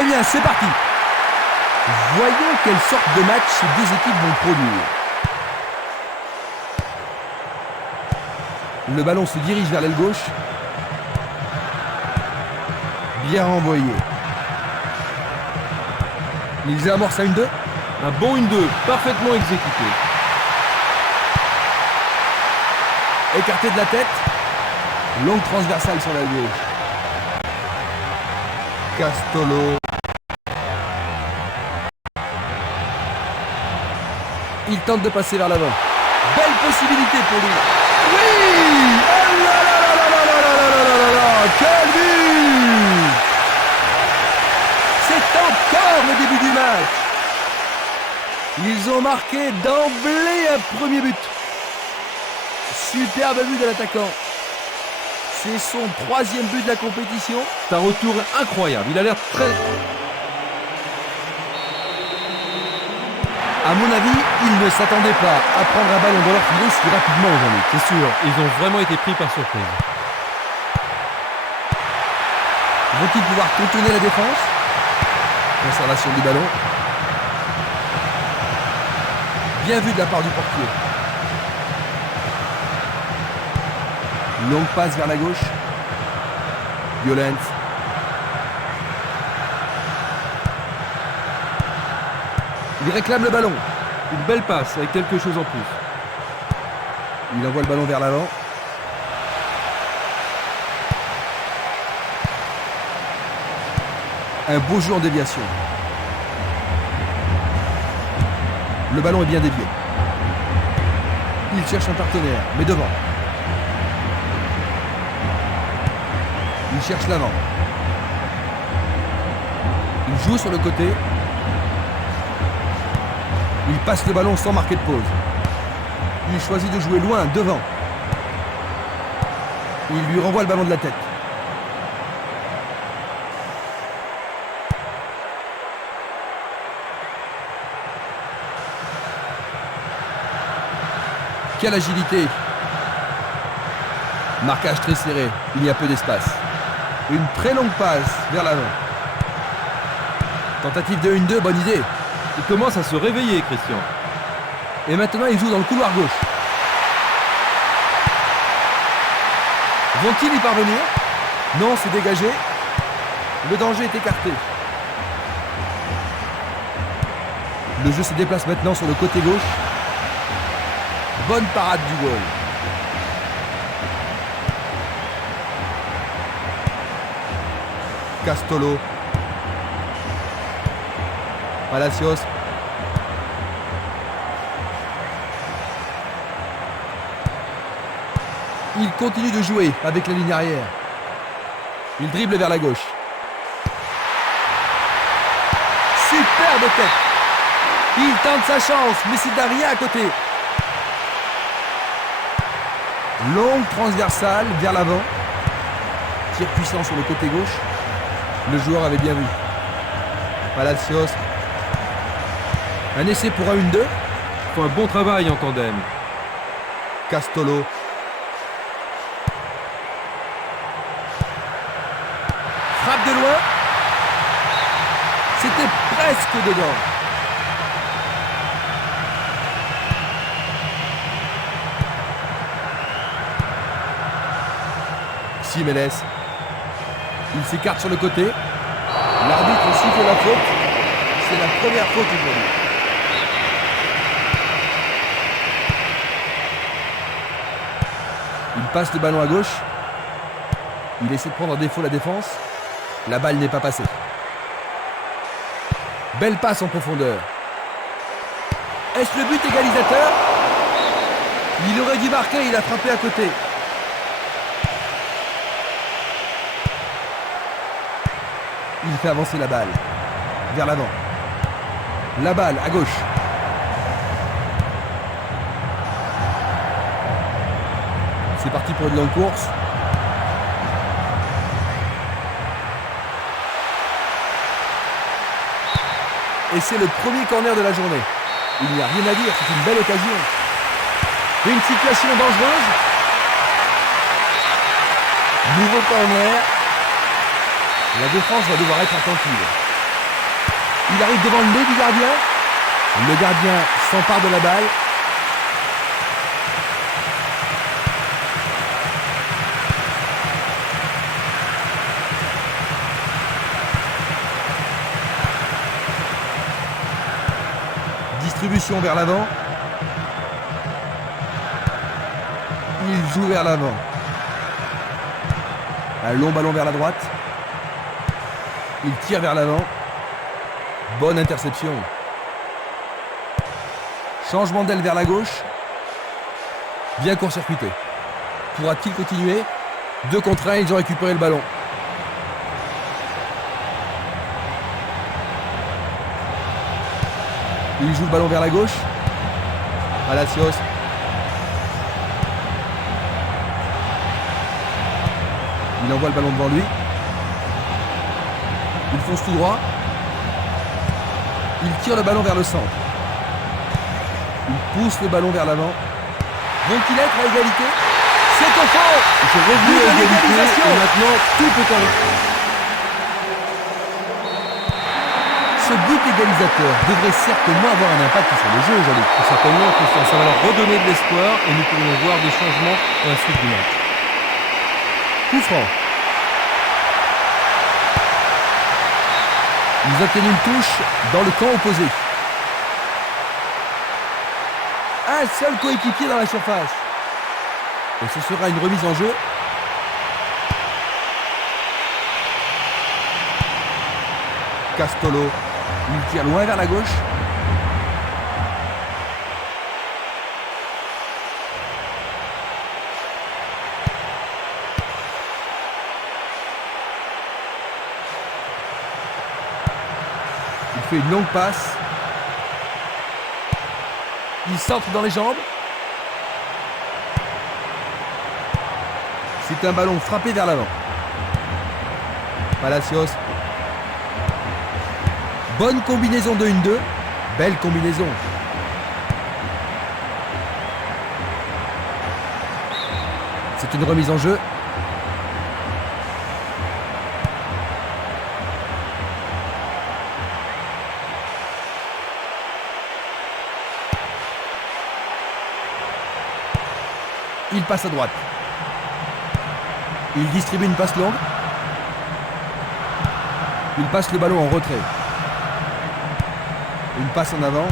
Eh bien, c'est parti. Voyons quelle sorte de match ces deux équipes vont produire. Le ballon se dirige vers l'aile gauche. Bien renvoyé. Ils amorcent à 1-2. Un bon 1-2, parfaitement exécuté. Écarté de la tête. Longue transversale sur la gauche. Castolo. Il tente de passer vers l'avant. Belle possibilité pour lui. Oui! Oh là là là là là là là là là là! Quel but! C'est encore le début du match. Ils ont marqué d'emblée un premier but. Superbe but de l'attaquant. C'est son 3e but de la compétition. C'est un retour incroyable. Il a l'air très... À mon avis, ils ne s'attendaient pas à prendre un ballon dans leur filet si rapidement aujourd'hui. C'est sûr, ils ont vraiment été pris par surprise. Vont-ils pouvoir contourner la défense? Conservation du ballon. Bien vu de la part du portier. Longue passe vers la gauche. Violent. Il réclame le ballon. Une belle passe avec quelque chose en plus. Il envoie le ballon vers l'avant. Un beau jeu en déviation. Le ballon est bien dévié. Il cherche un partenaire, mais devant. Il cherche l'avant. Il joue sur le côté. Il passe le ballon sans marquer de pause. Il choisit de jouer loin, devant. Il lui renvoie le ballon de la tête. Quelle agilité! Marquage très serré, il y a peu d'espace. Une très longue passe vers l'avant. Tentative de 1-2, bonne idée. Il commence à se réveiller, Christian. Et maintenant, il joue dans le couloir gauche. Vont-ils y parvenir? Non, c'est dégagé. Le danger est écarté. Le jeu se déplace maintenant sur le côté gauche. Bonne parade du goal. Castolo. Palacios. Il continue de jouer avec la ligne arrière. Il dribble vers la gauche. Superbe tête. Il tente sa chance, mais c'est d'un rien à côté. Longue transversale vers l'avant. Tir puissant sur le côté gauche. Le joueur avait bien vu. Palacios. Un essai pour un 1-2. Il faut un bon travail en tandem. Castolo. Frappe de loin. C'était presque dedans. Jiménez. Il s'écarte sur le côté. L'arbitre siffle la faute. C'est la première faute aujourd'hui. Il passe le ballon à gauche. Il essaie de prendre en défaut la défense. La balle n'est pas passée. Belle passe en profondeur. Est-ce le but égalisateur? Il aurait dû marquer, il a frappé à côté. Il fait avancer la balle. Vers l'avant. La balle à gauche. C'est parti pour une longue course. Et c'est le premier corner de la journée. Il n'y a rien à dire, c'est une belle occasion. Une situation dangereuse. Nouveau corner. La défense va devoir être attentive. Il arrive devant le nez du gardien. Le gardien s'empare de la balle. Distribution vers l'avant. Il joue vers l'avant. Un long ballon vers la droite. Il tire vers l'avant. Bonne interception. Changement d'aile vers la gauche. Bien court-circuité. Pourra-t-il continuer? 2 contre 1, ils ont récupéré le ballon. Il joue le ballon vers la gauche. Palacios. Il envoie le ballon devant lui. Il fonce tout droit. Il tire le ballon vers le centre. Il pousse le ballon vers l'avant. Vont-ils être à égalité? C'est au fond. Ils sont revenus à égalité et maintenant tout peut arriver. Ce but égalisateur devrait certainement avoir un impact sur le jeu aujourd'hui. Certainement, Christian, ça va leur redonner de l'espoir et nous pourrons voir des changements dans la suite du match. Coup franc. Ils obtiennent une touche dans le camp opposé. Un seul coéquipier dans la surface. Et ce sera une remise en jeu. Castolo. Il tire loin vers la gauche. Il fait une longue passe. Il centre dans les jambes. C'est un ballon frappé vers l'avant. Palacios. Bonne combinaison de 1-2. Belle combinaison. C'est une remise en jeu. Il passe à droite. Il distribue une passe longue. Il passe le ballon en retrait. Une passe en avant.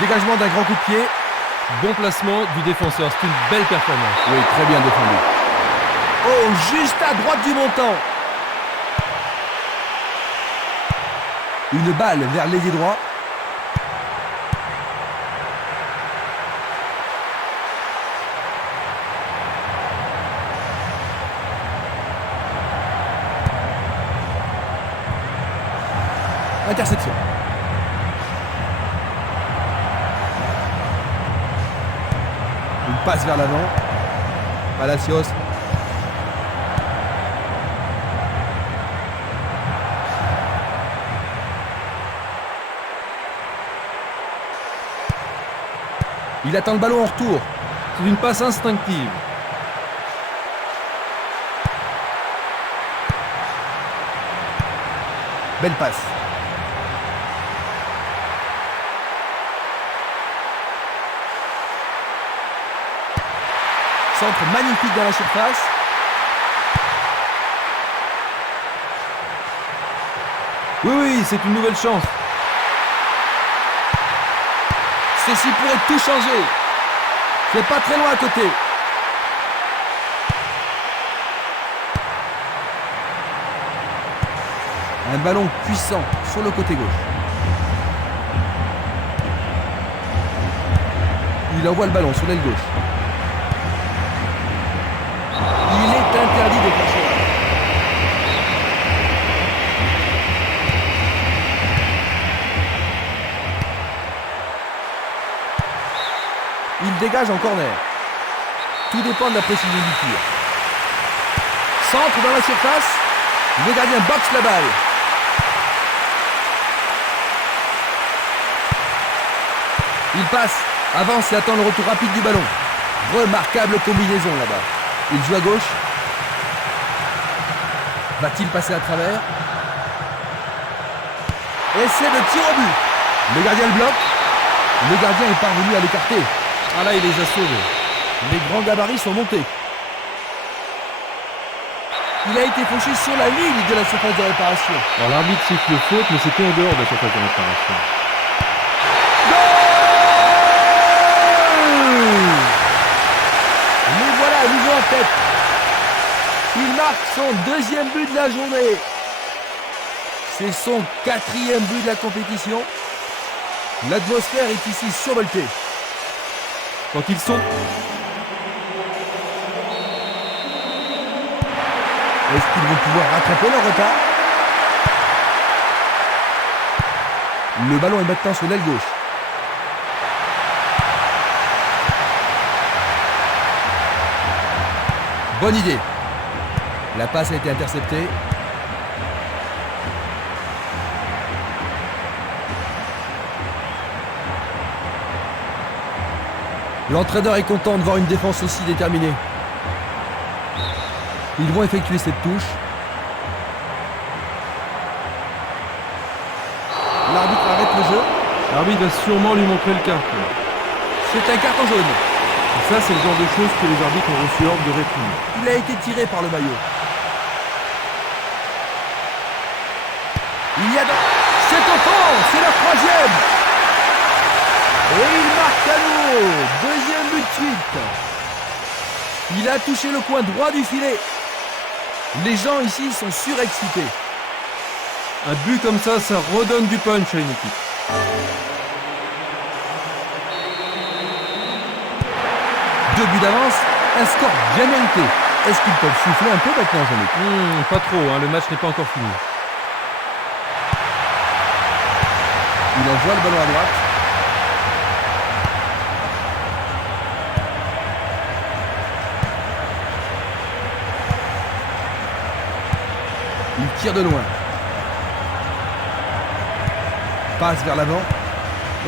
Dégagement d'un grand coup de pied. Bon placement du défenseur, c'est une belle performance. Oui, très bien défendu. Oh, juste à droite du montant. Une balle vers l'ailier droit. Interception. Une passe vers l'avant. Palacios. Il attend le ballon en retour. C'est une passe instinctive. Belle passe. Centre magnifique dans la surface. Oui, c'est une nouvelle chance. Ceci pourrait tout changer. C'est pas très loin à côté. Un ballon puissant sur le côté gauche. Il envoie le ballon sur l'aile gauche. Il est interdit de faire cela. Il dégage en corner. Tout dépend de la précision du tir. Centre dans la surface. Le gardien boxe la balle. Il passe, avance et attend le retour rapide du ballon. Remarquable combinaison là-bas. Il joue à gauche. Va-t-il passer à travers? Essai de tir au but. Le gardien le bloque. Le gardien est parvenu à l'écarter. Ah là, il les a sauvés. Les grands gabarits sont montés. Il a été fauché sur la ligne de la surface de réparation. Alors l'arbitre siffle faute, mais c'était en dehors de la surface de réparation. Le voilà à nouveau en tête. Il marque son deuxième but de la journée. C'est son 4e but de la compétition. L'atmosphère est ici survoltée. Quand ils sont... Est-ce qu'ils vont pouvoir rattraper leur retard? Le ballon est maintenant sur l'aile gauche. Bonne idée. La passe a été interceptée. L'entraîneur est content de voir une défense aussi déterminée. Ils vont effectuer cette touche. L'arbitre arrête le jeu. L'arbitre va sûrement lui montrer le carton. C'est un carton jaune. Et ça, c'est le genre de choses que les arbitres ont reçu ordre de réprimer. Il a été tiré par le maillot. Il y a... C'est au fond. C'est la 3e. Et il marque à nouveau. 2e but de suite. Il a touché le coin droit du filet. Les gens ici sont surexcités. Un but comme ça redonne du punch à une équipe. Deux buts d'avance, un score bien mérité. Est-ce qu'ils peuvent souffler un peu maintenant, Jean-Luc? Pas trop, hein, le match n'est pas encore fini. Il envoie le ballon à droite. Il tire de loin. Passe vers l'avant.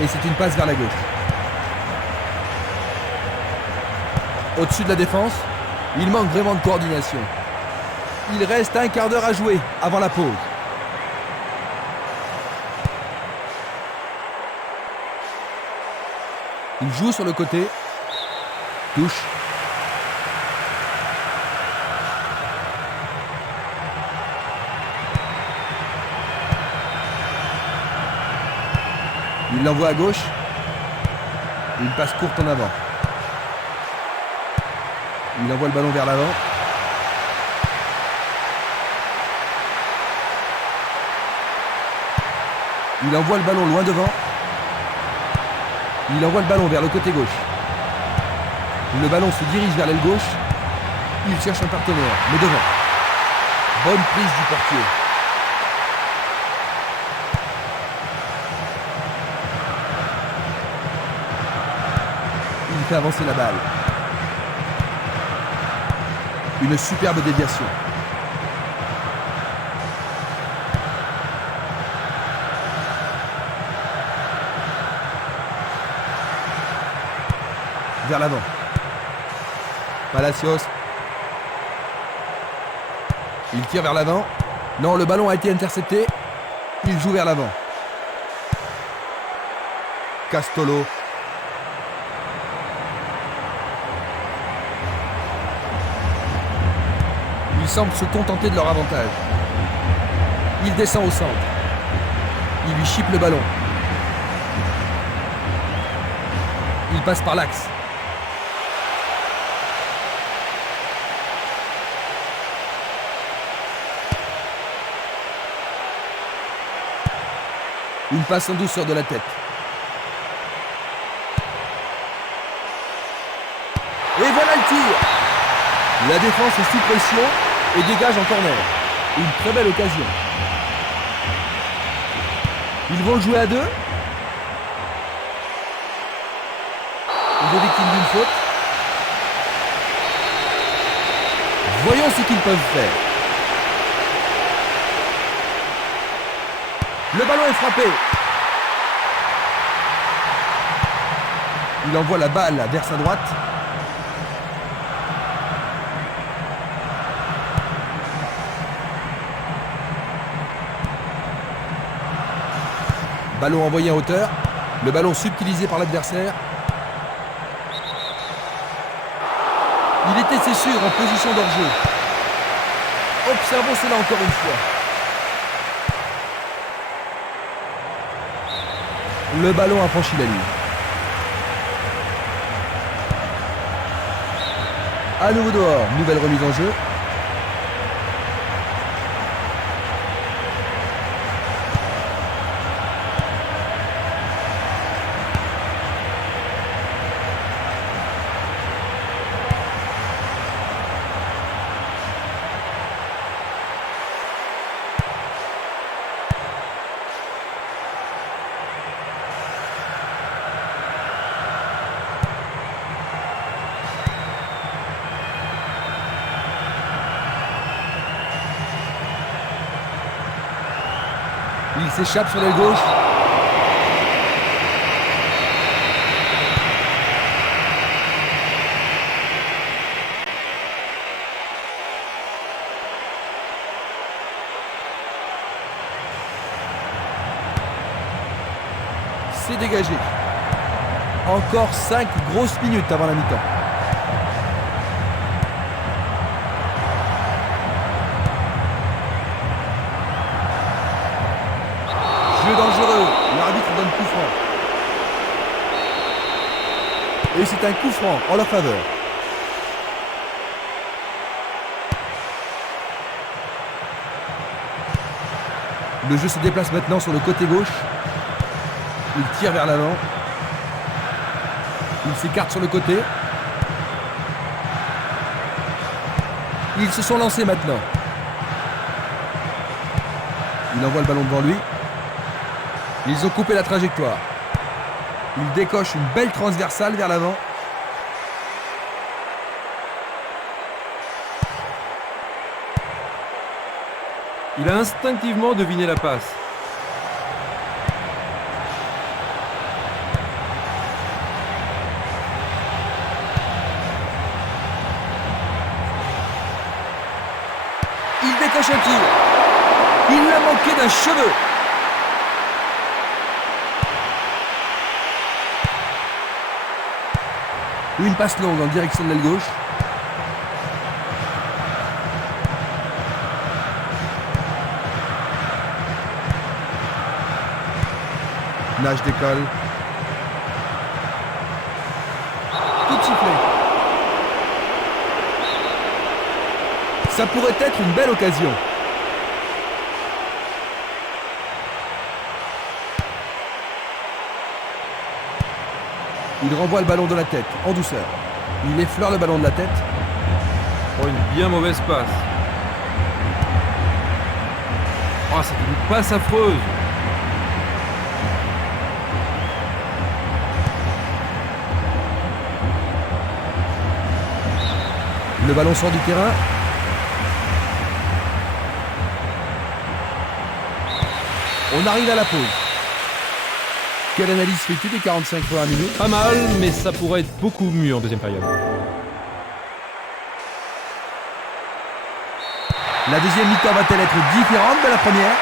Et c'est une passe vers la gauche. Au-dessus de la défense, il manque vraiment de coordination. Il reste un quart d'heure à jouer avant la pause. Il joue sur le côté. Touche. Il l'envoie à gauche. Une passe courte en avant. Il envoie le ballon vers l'avant. Il envoie le ballon loin devant. Il envoie le ballon vers le côté gauche. Le ballon se dirige vers l'aile gauche. Il cherche un partenaire, mais devant. Bonne prise du portier. Il fait avancer la balle. Une superbe déviation. Vers l'avant. Palacios. Il tire vers l'avant. Non, le ballon a été intercepté. Il joue vers l'avant. Castolo. Ils semblent se contenter de leur avantage. Il descend au centre. Il lui chippe le ballon. Il passe par l'axe. Une passe en douceur de la tête. Et voilà le tir. La défense est sous pression et dégage en corner. Une très belle occasion. Ils vont jouer à deux. Ils sont victimes d'une faute. Voyons ce qu'ils peuvent faire. Le ballon est frappé. Il envoie la balle vers sa droite. Ballon envoyé en hauteur. Le ballon subtilisé par l'adversaire. Il était, c'est sûr, en position d'hors-jeu. Observons cela encore une fois. Le ballon a franchi la ligne. À nouveau dehors, nouvelle remise en jeu. Il s'échappe sur l'aile gauche. C'est dégagé. Encore 5 grosses minutes avant la mi-temps. Jeu dangereux, l'arbitre donne coup franc. Et c'est un coup franc en leur faveur. Le jeu se déplace maintenant sur le côté gauche. Il tire vers l'avant. Il s'écarte sur le côté. Ils se sont lancés maintenant. Il envoie le ballon devant lui. Ils ont coupé la trajectoire. Il décoche une belle transversale vers l'avant. Il a instinctivement deviné la passe. Il décoche un tir. Il l'a manqué d'un cheveu. Une passe longue en direction de l'aile gauche. Nage décolle. Coup de sifflet. Ça pourrait être une belle occasion. Il renvoie le ballon de la tête, en douceur. Il effleure le ballon de la tête. Oh, une bien mauvaise passe. Oh, c'est une passe affreuse. Le ballon sort du terrain. On arrive à la pause. Quelle analyse fais-tu des 45 premières minutes? Pas mal, mais ça pourrait être beaucoup mieux en deuxième période. La deuxième mi-temps va-t-elle être différente de la première?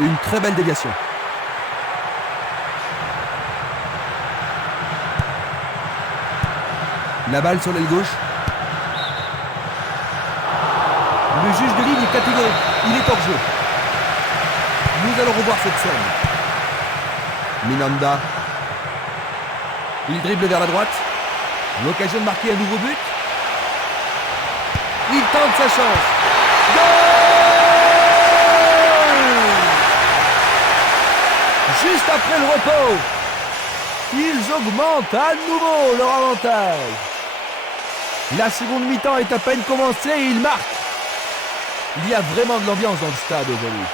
Une très belle déviation. La balle sur l'aile gauche. Le juge de ligne est catégorique. Il est hors jeu. Nous allons revoir cette scène. Minanda. Il dribble vers la droite. L'occasion de marquer un nouveau but. Il tente sa chance. Goal! Juste après le repos, ils augmentent à nouveau leur avantage. La seconde mi-temps est à peine commencée et ils marquent. Il y a vraiment de l'ambiance dans le stade aujourd'hui.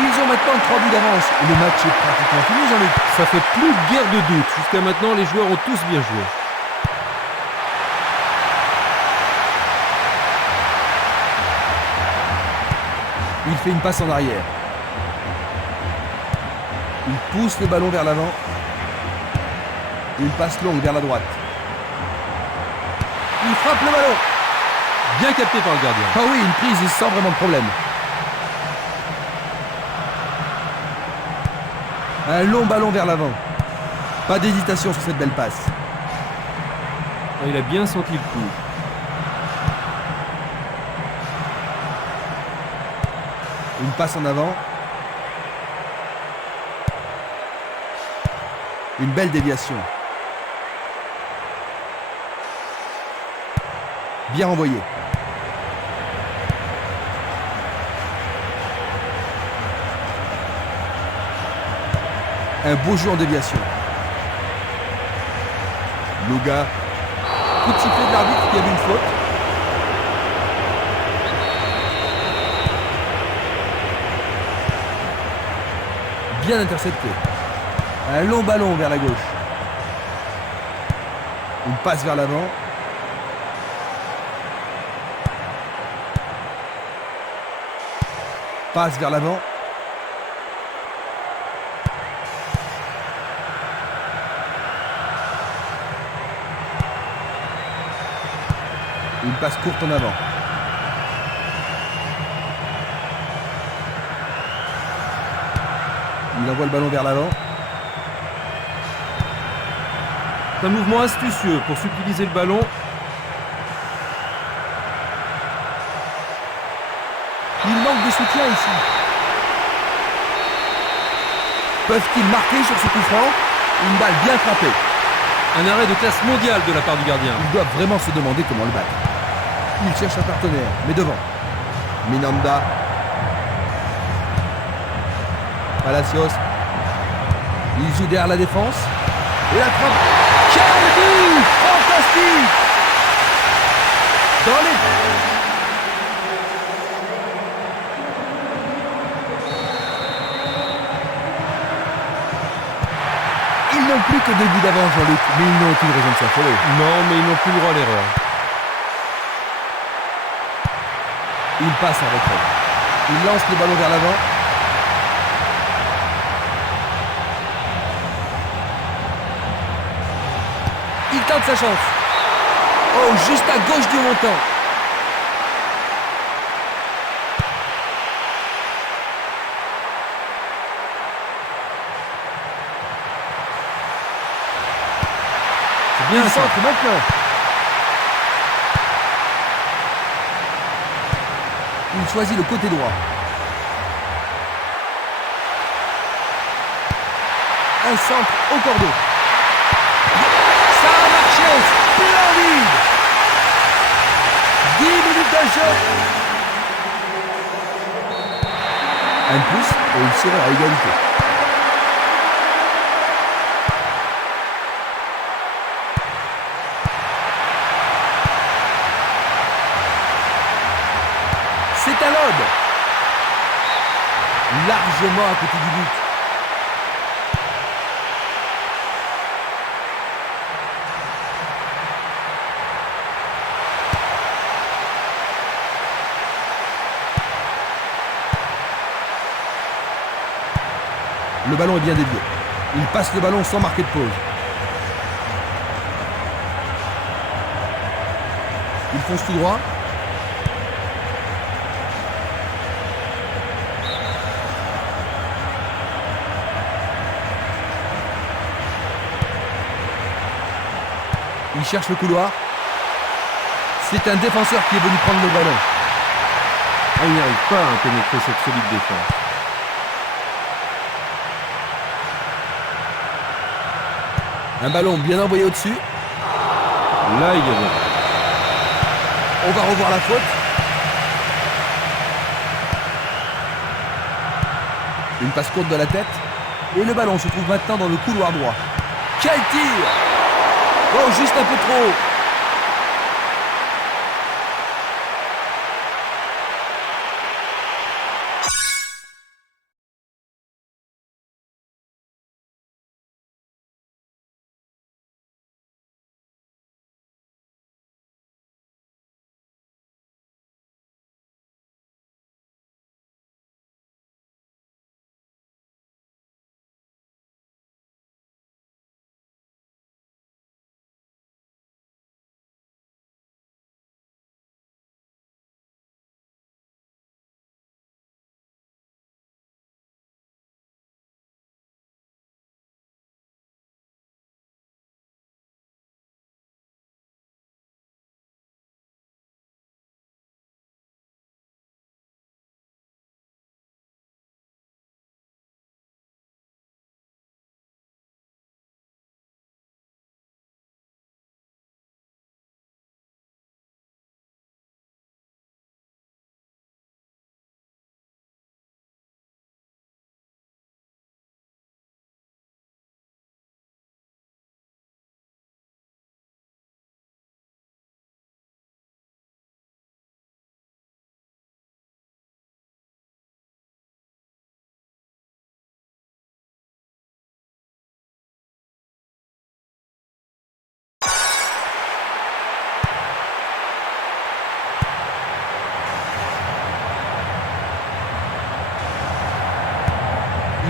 Ils ont maintenant 3 buts d'avance. Le match est pratiquement fini, Jean-Luc. Ça fait plus guère de doute. Jusqu'à maintenant, les joueurs ont tous bien joué. Il fait une passe en arrière. Il pousse le ballon vers l'avant. Une passe longue vers la droite. Il frappe le ballon. Bien capté par le gardien. Ah oui, une prise sans vraiment de problème. Un long ballon vers l'avant. Pas d'hésitation sur cette belle passe. Il a bien senti le coup. Une passe en avant. Une belle déviation. Bien renvoyé. Un beau jeu en déviation. Louga. Coup de sifflet de l'arbitre qui a vu une faute. Bien intercepté. Un long ballon vers la gauche. Une passe vers l'avant. Passe vers l'avant. Une passe courte en avant. Il envoie le ballon vers l'avant. C'est un mouvement astucieux pour subtiliser le ballon. Il manque de soutien ici. Peuvent-ils marquer sur ce coup franc? Une balle bien frappée. Un arrêt de classe mondiale de la part du gardien. Ils doivent vraiment se demander comment le battre. Il cherche un partenaire, mais devant. Minanda. Palacios. Il joue derrière la défense. Et la frappe. Quel but! Fantastique! Dans les... Ils n'ont plus que 2 buts d'avance, Jean-Luc, mais ils n'ont aucune raison de s'affoler. Non, mais ils n'ont plus le droit à l'erreur. Il passe en retrait. Il lance le ballon vers l'avant. Il tente sa chance. Oh, juste à gauche du montant. C'est bien Il ça. centre maintenant. Il choisit le côté droit. Un centre au cordeau. Ça a marché. Splendide. 10 minutes de jeu. Un plus et il sera à égalité. C'est un lob. Largement à côté du but. Le ballon est bien dévié. Il passe le ballon sans marquer de pause. Il fonce tout droit. Il cherche le couloir. C'est un défenseur qui est venu prendre le ballon. Il n'arrive pas à pénétrer cette solide défense. Un ballon bien envoyé au-dessus. Là, il y avait. On va revoir la faute. Une passe courte de la tête. Et le ballon se trouve maintenant dans le couloir droit. Quel tir! Oh, juste un peu trop.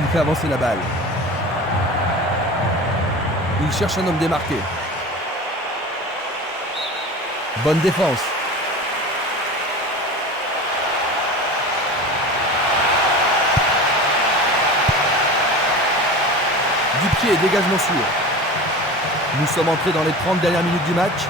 Il fait avancer la balle. Il cherche un homme démarqué. Bonne défense. Du pied, dégagement sûr. Nous sommes entrés dans les 30 dernières minutes du match.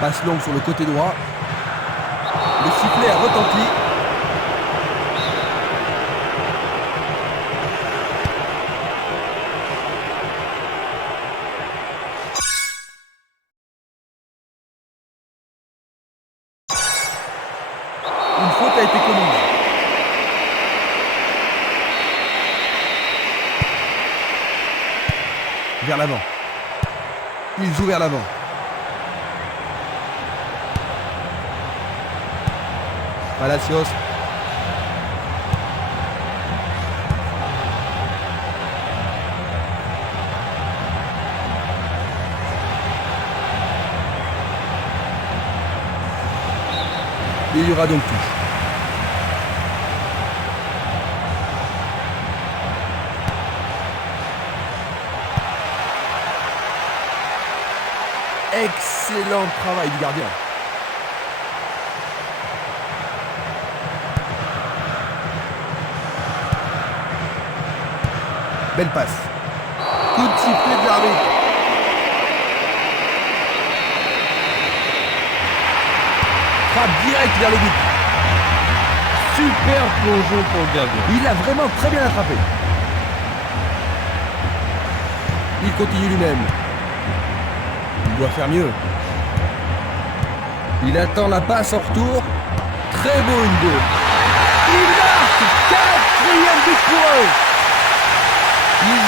Passe longue sur le côté droit. Le sifflet a retenti. Une faute a été commise. Vers l'avant. Ils jouent vers l'avant. Palacios. Il y aura donc touche. Excellent travail du gardien. Belle passe. Coup de sifflet de l'arbitre. Frappe direct vers le but. Super plongeon pour le gardien. Il a vraiment très bien attrapé. Il continue lui-même. Il doit faire mieux. Il attend la passe en retour. Très beau une beau. Il marque. 4e but pour eux. Ils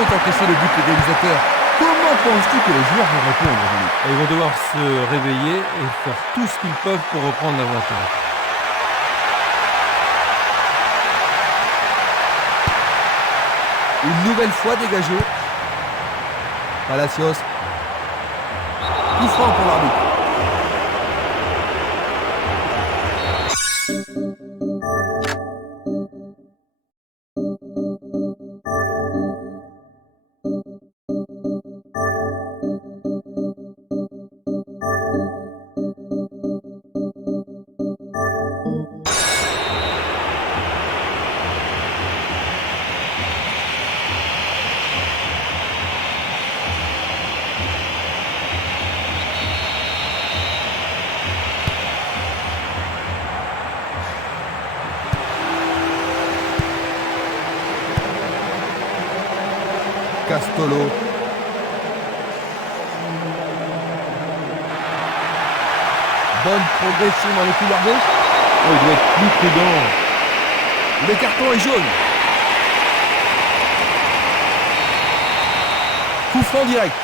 ont encaissé le but égalisateur. Comment penses-tu que les joueurs vont répondre, Jean-Luc ? Ils vont devoir se réveiller et faire tout ce qu'ils peuvent pour reprendre l'avantage. Une nouvelle fois dégagé. Palacios. Coup franc pour l'arbitre. Castolo. Bonne progression dans le couloir gauche. Oh, il doit être plus prudent. Le carton est jaune. Coup franc direct.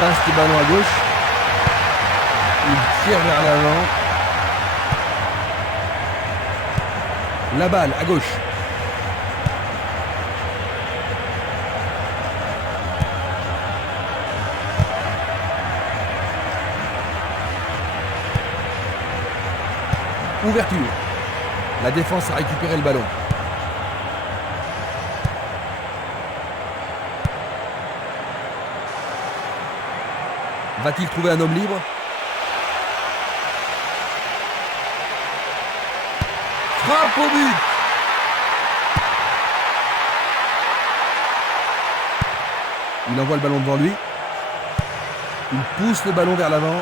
passe le ballon à gauche. Il tire vers l'avant. La balle à gauche. Ouverture. La défense a récupéré le ballon. Va-t-il trouver un homme libre? Frappe au but. Il envoie le ballon devant lui. Il pousse le ballon vers l'avant.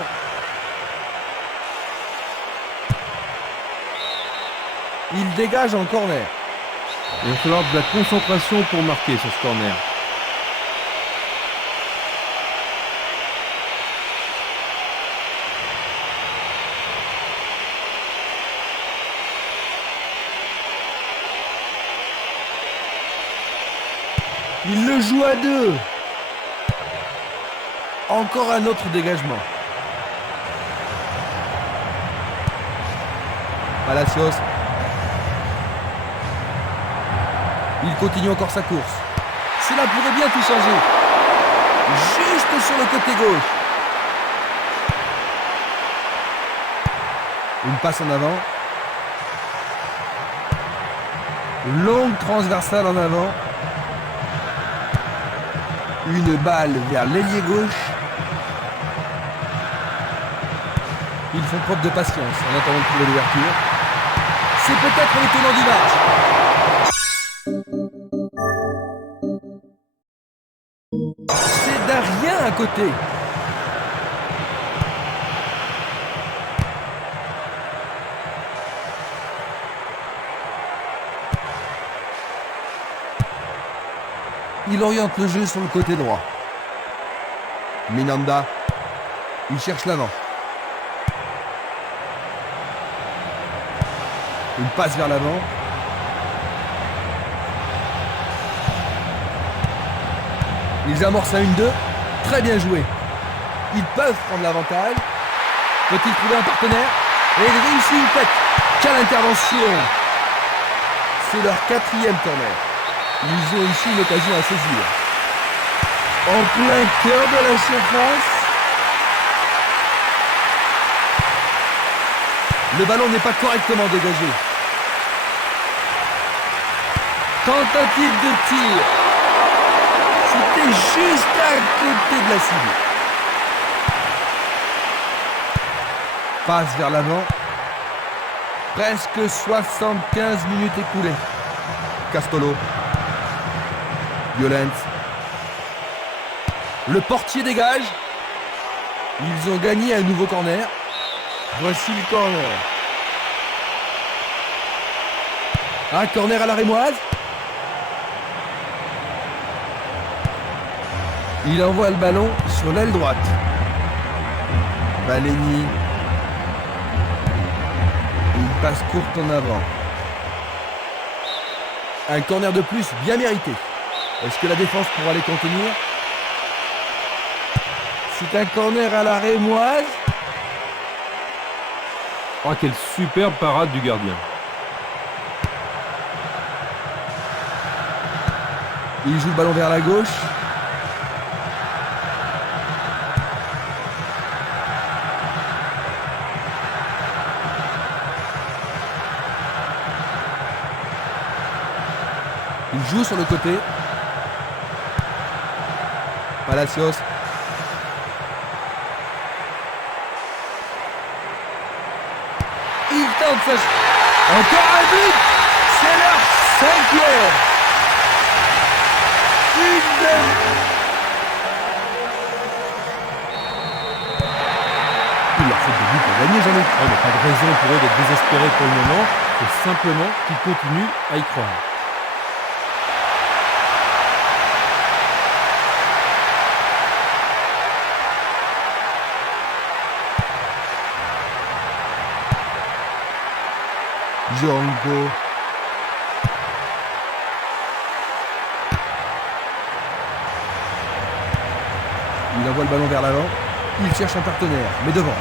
Il dégage en corner. Il va falloir de la concentration pour marquer sur ce corner. Il le joue à deux. Encore un autre dégagement. Palacios. Il continue encore sa course. Cela pourrait bien tout changer. Juste sur le côté gauche. Une passe en avant. Longue transversale en avant. Une balle vers l'ailier gauche. Ils font preuve de patience en attendant de trouver l'ouverture. C'est peut-être le tournant du match. C'est d'un rien à côté. Il oriente le jeu sur le côté droit. Minanda. Il cherche l'avant. Une passe vers l'avant. Ils amorcent à 1-2. Très bien joué. Ils peuvent prendre l'avantage. Peut-il trouver un partenaire? Et il réussit une tête. Quelle intervention! C'est leur 4e corner. Ils ont ici une occasion à saisir. En plein cœur de la surface. Le ballon n'est pas correctement dégagé. Tentative de tir. C'était juste à côté de la cible. Passe vers l'avant. Presque 75 minutes écoulées. Castolo. Violence. Le portier dégage. Ils ont gagné un nouveau corner. Voici le corner. Un corner à la rémoise. Il envoie le ballon sur l'aile droite. Valeni. Une passe courte en avant. Un corner de plus bien mérité. Est-ce que la défense pourra les contenir? C'est un corner à la rémoise. Oh, quelle superbe parade du gardien. Il joue le ballon vers la gauche. Il joue sur le côté. Palacios. Il tente sa... Encore un but. C'est leur 5e. Il leur faut des buts pour gagner, Jean-Luc. Il n'y a pas de raison pour eux d'être désespérés pour le moment. Il faut simplement qu'ils continuent à y croire. Django. Il envoie le ballon vers l'avant. Il cherche un partenaire, mais devant.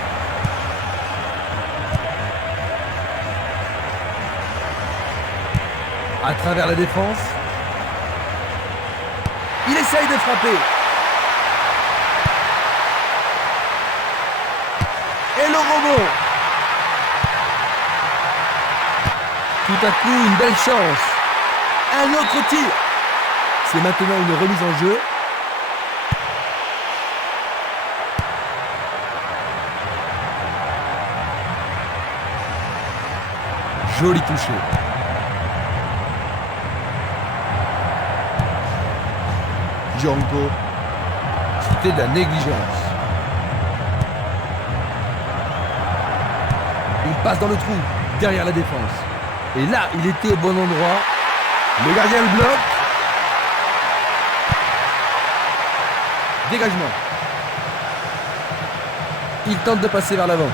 À travers la défense. Il essaye de frapper. Et le rebond. Tout à coup, une belle chance. Un autre tir. C'est maintenant une remise en jeu. Joli touché. Django. C'était de la négligence. Il passe dans le trou, derrière la défense. Et là, il était au bon endroit. Le gardien le bloque. Dégagement. Il tente de passer vers l'avant.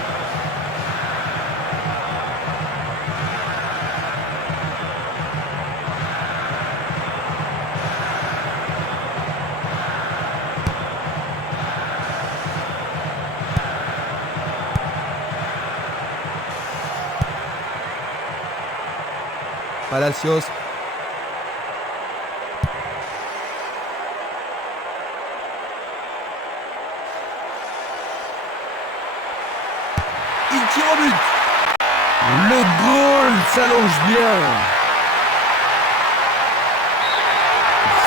Palacios. Il tire au but. Le goal s'allonge bien.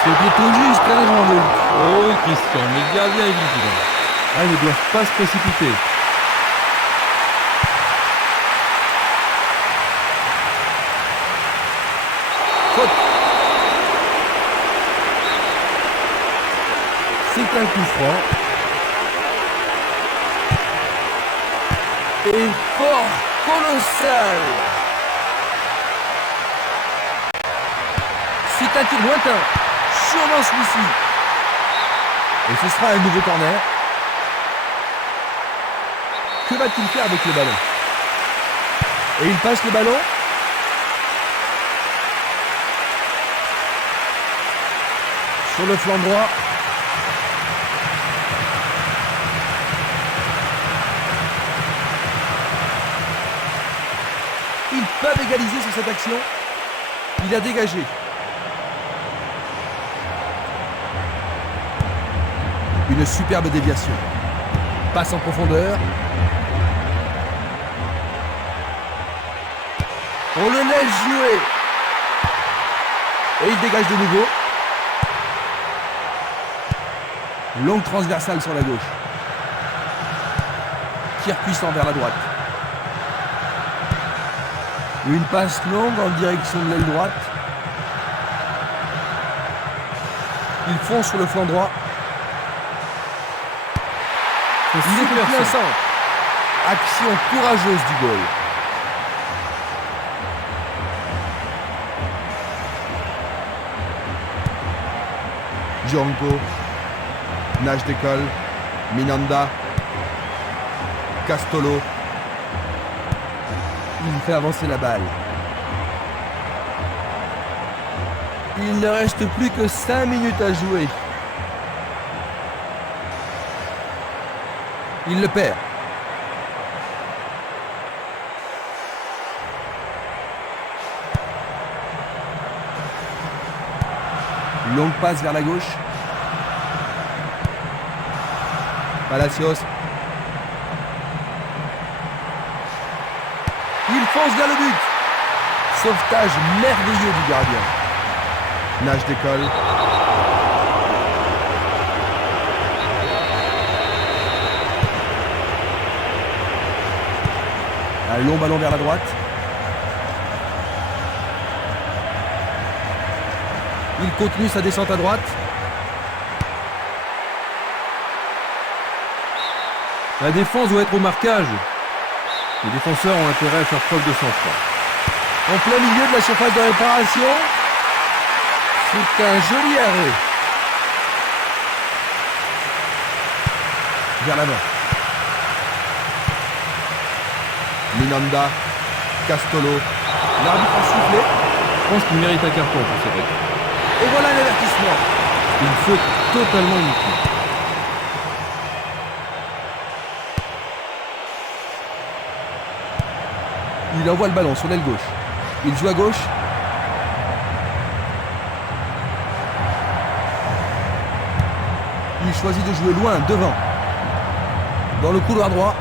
C'était tout juste, très grand. Oh oui, Christian, mais le gardien est vigilant. Ah, ils ne doivent pas se précipiter. Faute. C'est un coup franc. Et fort colossal. C'est un tir lointain. Sûrement celui-ci. Et ce sera un nouveau corner. Que va-t-il faire avec le ballon? Et il passe le ballon. Sur le flanc droit. Ils peuvent égaliser sur cette action. Il a dégagé. Une superbe déviation. Passe en profondeur. On le laisse jouer. Et il dégage de nouveau. Longue transversale sur la gauche. Tir puissant vers la droite. Une passe longue en direction de l'aile droite. Il fonce sur le flanc droit. Il est plein centre. Action courageuse du goal. Django. Nage d'école. Minanda. Castolo. Il fait avancer la balle. Il ne reste plus que 5 minutes à jouer. Il le perd. Longue passe vers la gauche. Palacios. Il fonce vers le but. Sauvetage merveilleux du gardien. Nage d'école. Un long ballon vers la droite. Il continue sa descente à droite. La défense doit être au marquage. Les défenseurs ont intérêt à faire preuve de sang-froid. En plein milieu de la surface de réparation. C'est un joli arrêt. Vers l'avant. Minanda. Castolo. L'arbitre a sifflé. Je pense qu'il mérite un carton pour ces mecs. Et voilà l'avertissement. Une faute totalement inutile. Il envoie le ballon sur l'aile gauche. Il joue à gauche. Il choisit de jouer loin, devant. Dans le couloir droit.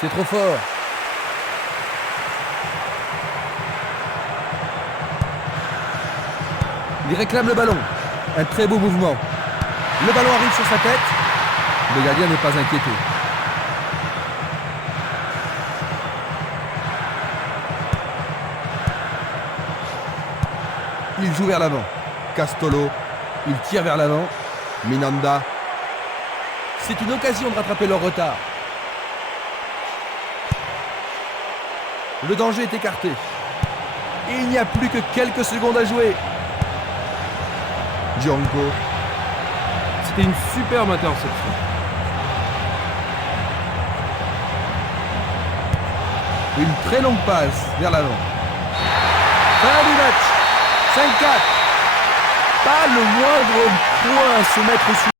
C'est trop fort. Il réclame le ballon. Un très beau mouvement. Le ballon arrive sur sa tête. Le gardien n'est pas inquiété. Il joue vers l'avant. Castolo. Il tire vers l'avant. Minanda. C'est une occasion de rattraper leur retard. Le danger est écarté. Et il n'y a plus que quelques secondes à jouer. Django. C'était une superbe interception. Une très longue passe vers l'avant. Fin du match. 5-4. Pas le moindre point à se mettre sous